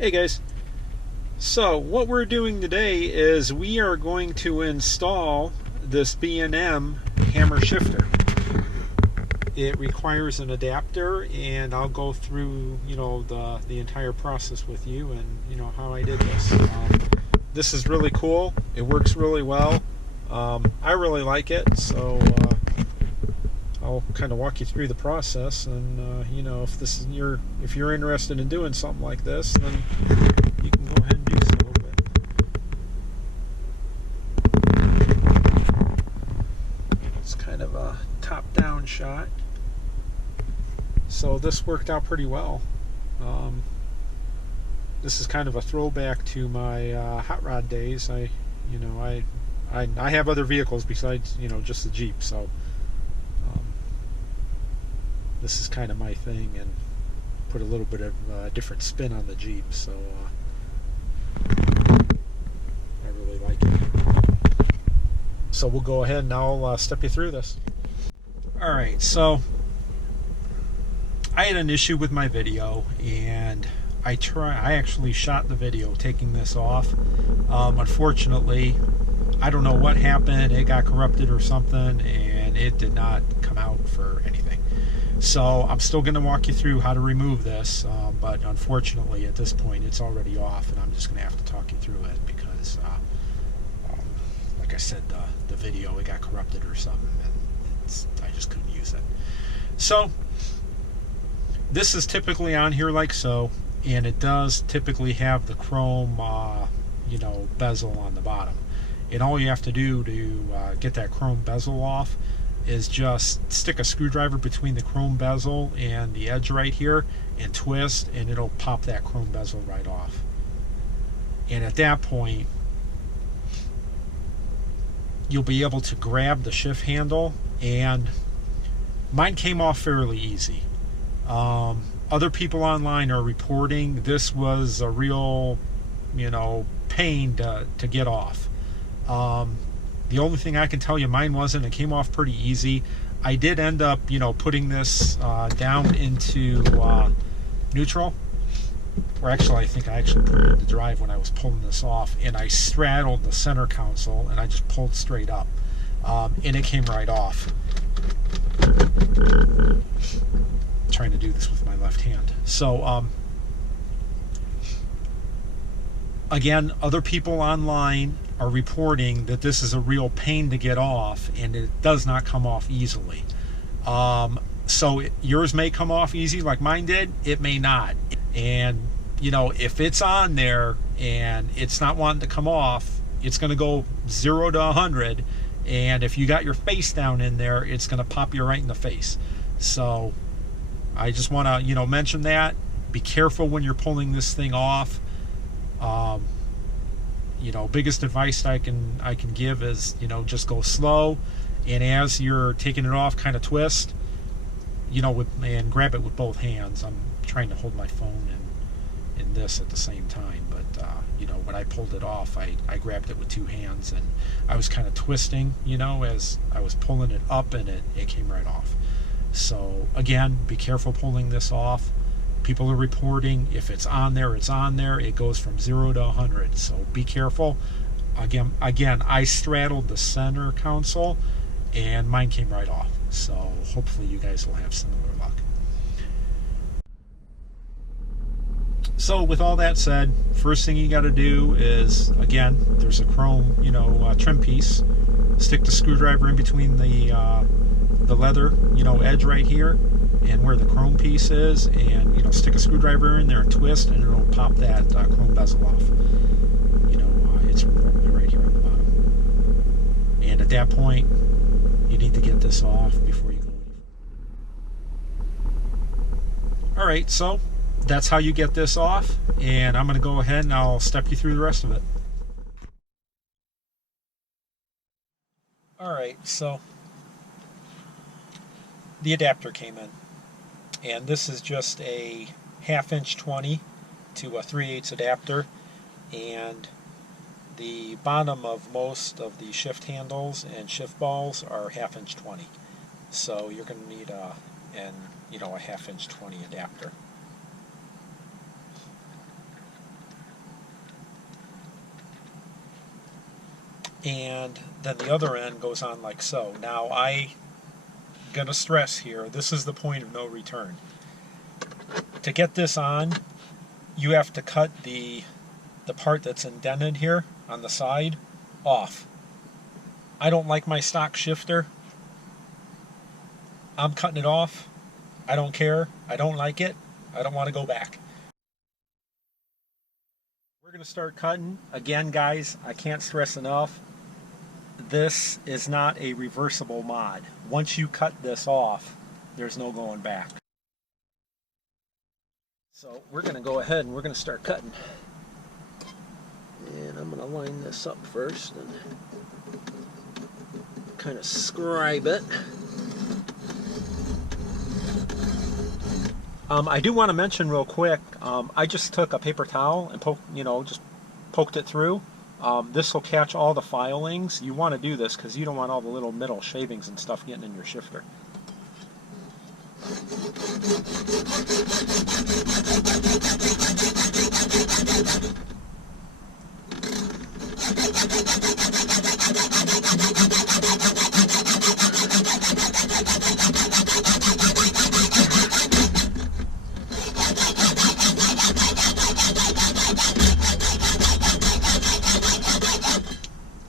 Hey guys, so what we're doing today is we are going to install this B&M hammer shifter. It requires an adapter, and I'll go through the entire process with you, and how I did this. This is really cool. It works really well. I really like it, so I'll kind of walk you through the process, and if this is if you're interested in doing something like this, then you can go ahead and do so. But it's kind of a top-down shot, so this worked out pretty well. This is kind of a throwback to my hot rod days. I have other vehicles besides just the Jeep, so this is kind of my thing, and put a little bit of different spin on the Jeep, so I really like it. So we'll go ahead and I'll step you through this. Alright, so I had an issue with my video, and I actually shot the video taking this off. Unfortunately, I don't know what happened. It got corrupted or something, and it did not come out for anything. So I'm still going to walk you through how to remove this, but unfortunately at this point it's already off, and I'm just going to have to talk you through it because, like I said, the video, it got corrupted or something, and I just couldn't use it. So this is typically on here like so, and it does typically have the chrome bezel on the bottom, and all you have to do to get that chrome bezel off is just stick a screwdriver between the chrome bezel and the edge right here and twist, and it'll pop that chrome bezel right off. And at that point you'll be able to grab the shift handle, and mine came off fairly easy. Other people online are reporting this was a real pain to get off. The only thing I can tell you, mine wasn't. It came off pretty easy. I did end up, putting this down into neutral. Or actually, I think I actually put it into drive when I was pulling this off. And I straddled the center console, and I just pulled straight up. And it came right off. I'm trying to do this with my left hand. So, again, other people online are reporting that this is a real pain to get off, and it does not come off easily. So yours may come off easy like mine did, it may not. And if it's on there and it's not wanting to come off, it's going to go 0 to 100, and if you got your face down in there, it's going to pop you right in the face. So I just want to mention that. Be careful when you're pulling this thing off. Biggest advice I can give is, just go slow, and as you're taking it off, kind of twist, and grab it with both hands. I'm trying to hold my phone and this at the same time, but when I pulled it off, I grabbed it with two hands, and I was kind of twisting, as I was pulling it up, and it came right off. So again, be careful pulling this off. People are reporting if it's on there, it's on there. It goes from 0 to 100. So be careful. Again, I straddled the center console, and mine came right off. So hopefully you guys will have similar luck. So with all that said, first thing you got to do is, again, there's a chrome, trim piece. Stick the screwdriver in between the leather, edge right here, and where the chrome piece is, and stick a screwdriver in there and twist, and it'll pop that chrome bezel off. It's normally right here on the bottom. And at that point, you need to get this off before you go in. Alright, so that's how you get this off, and I'm going to go ahead and I'll step you through the rest of it. Alright, so the adapter came in, and this is just a 1/2" 20 to a 3/8 adapter, and the bottom of most of the shift handles and shift balls are 1/2" 20. So you're going to need a 1/2" 20 adapter. and then the other end goes on like so. Now I'm going to stress here, this is the point of no return. To get this on, you have to cut the part that's indented here on the side off. I don't like my stock shifter. I'm cutting it off. I don't care. I don't like it. I don't want to go back. We're going to start cutting. Again, guys, I can't stress enough, this is not a reversible mod. Once you cut this off, there's no going back. So we're going to go ahead and we're going to start cutting. And I'm going to line this up first and kind of scribe it. I do want to mention real quick, I just took a paper towel and just poked it through. This will catch all the filings. You want to do this because you don't want all the little metal shavings and stuff getting in your shifter.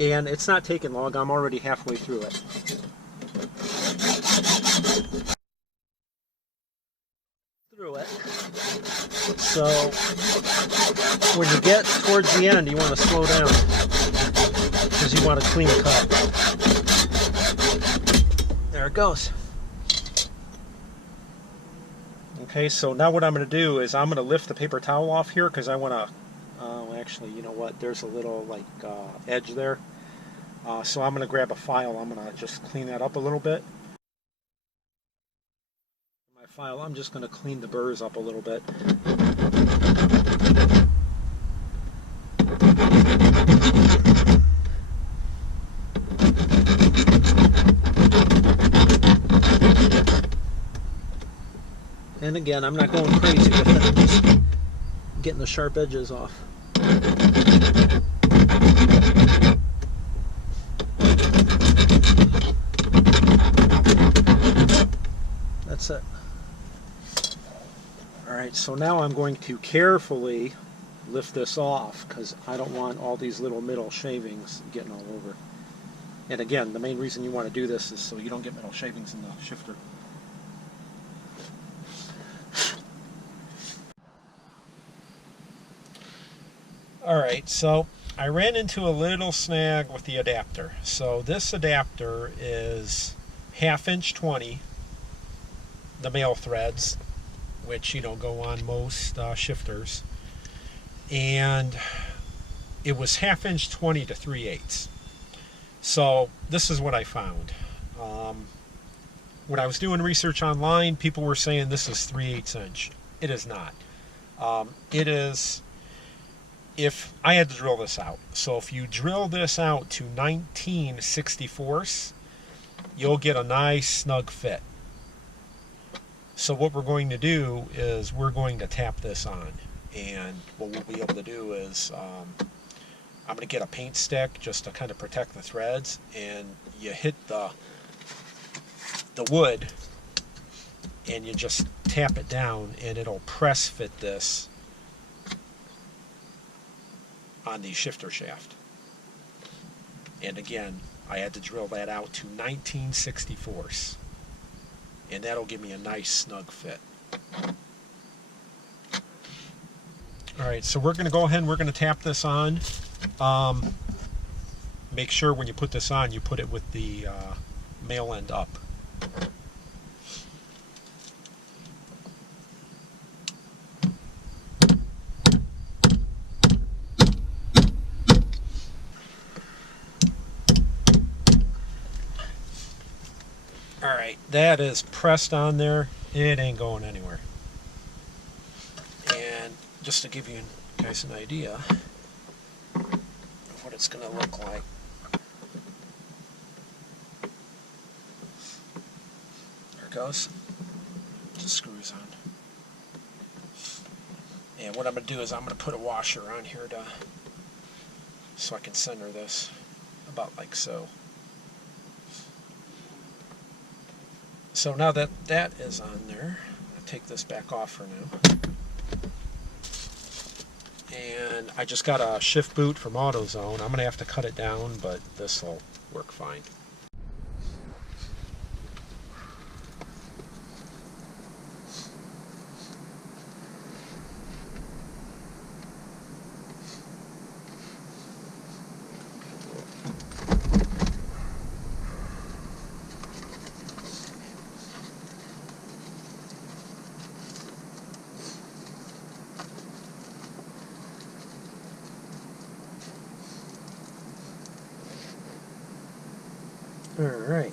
And it's not taking long, I'm already halfway through it. So when you get towards the end, you want to slow down because you want a clean cut. There it goes. Okay, so now what I'm going to do is I'm going to lift the paper towel off here because I want to, actually, you know what, there's a little like edge there. So I'm going to grab a file, I'm going to just clean that up a little bit. My file, I'm just going to clean the burrs up a little bit. And again, I'm not going crazy with it, I'm just getting the sharp edges off. That's it. Alright, so now I'm going to carefully lift this off because I don't want all these little middle shavings getting all over. And again, the main reason you want to do this is so you don't get middle shavings in the shifter. Alright, so I ran into a little snag with the adapter. So this adapter is 1/2 inch 20, the male threads, which go on most shifters, and it was 1/2 inch 20 to 3/8. So this is what I found. When I was doing research online, people were saying this is 3/8 inch. It is not. It is, if I had to drill this out, so if you drill this out to 19/64, you'll get a nice snug fit. So what we're going to do is we're going to tap this on, and what we'll be able to do is I'm going to get a paint stick just to kind of protect the threads, and you hit the wood and you just tap it down and it'll press fit this on the shifter shaft. And again, I had to drill that out to 19/64, and that'll give me a nice snug fit. Alright, so we're going to go ahead and we're going to tap this on. Make sure when you put this on, you put it with the male end up. Alright, that is pressed on there. It ain't going anywhere. And just to give you guys an idea of what it's going to look like. There it goes. Just screws on. And what I'm going to do is I'm going to put a washer on here so I can center this a about like so. So now that that is on there, I'll take this back off for now. And I just got a shift boot from AutoZone. I'm going to have to cut it down, but this will work fine. All right.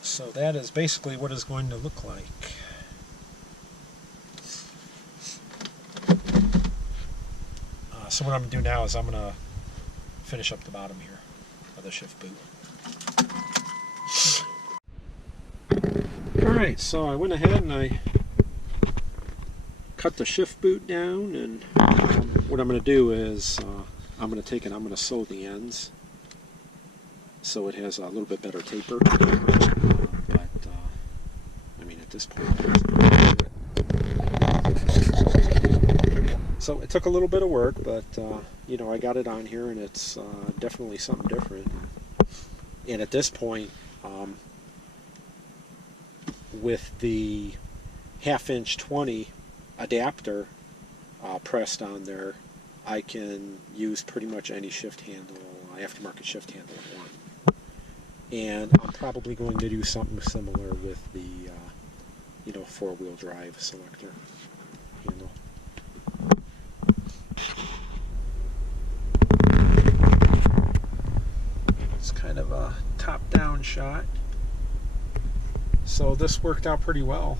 So that is basically what it's going to look like. So what I'm going to do now is I'm going to finish up the bottom here of the shift boot. All right, so I went ahead and I cut the shift boot down, and what I'm going to do is I'm going to take it, I'm going to sew the ends so it has a little bit better taper. But I mean, at this point, so it took a little bit of work, but you know, I got it on here, and it's definitely something different. And at this point, with the 1/2" 20 adapter pressed on there, I can use pretty much any shift handle, aftermarket shift handle I want. And I'm probably going to do something similar with the you know, 4-wheel drive selector handle. It's kind of a top-down shot. So this worked out pretty well.